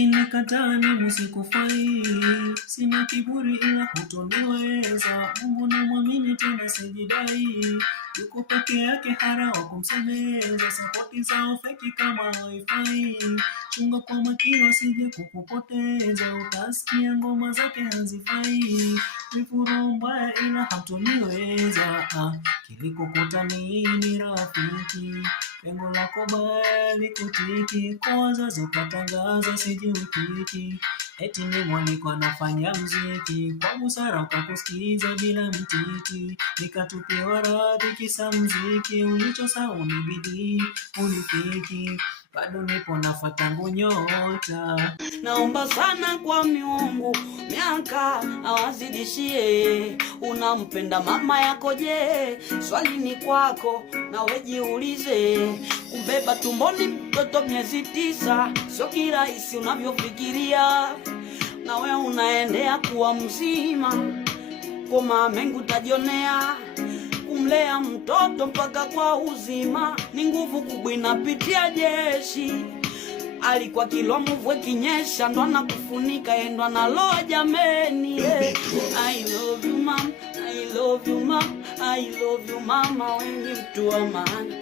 Ukinikataa mimi sikufai, sina kiburi ila hutoniweza. Mungu namwamini tena sijidai, yuko peke yake hana wa kumsemeza. Sapoti zao feki kama haifai, chunga kwa makini usije kukupoteza. Utasikia ngoma zake hazifai, mifuro mbaya ila hatoniweza. Kilikokota ni rafiki, lengo lako bali kutiki, kwa wazazi ukatangaza sijiukiki. Eti ni mwaliko anafanya mziki, kwa busara ukakusikiza bila mtiti. Nikatupiwa radhi kisa mziki, ulichosahau ni bidii ulifiki. Bado nipo nafuata nyota. Naomba sana kwa miungu miaka awazidishie. Unampenda mama yako je? Swali ni kwako na wejiulize. Kumbeba tumboni mtoto miezi 9 sio kirahisi unavyofikiria. Na wewe unaendea kuwa mzima, koma mengu tajionea. Kumlea mtoto mpaka kwa uzima ni nguvu kubwa inapitia jeshi. Alikuwa kilo mvue kinyesha, ndo anakufunika endo analoa jameni. I love you mama, I love you mama, I love you mama, wewe ni mtu wa maana.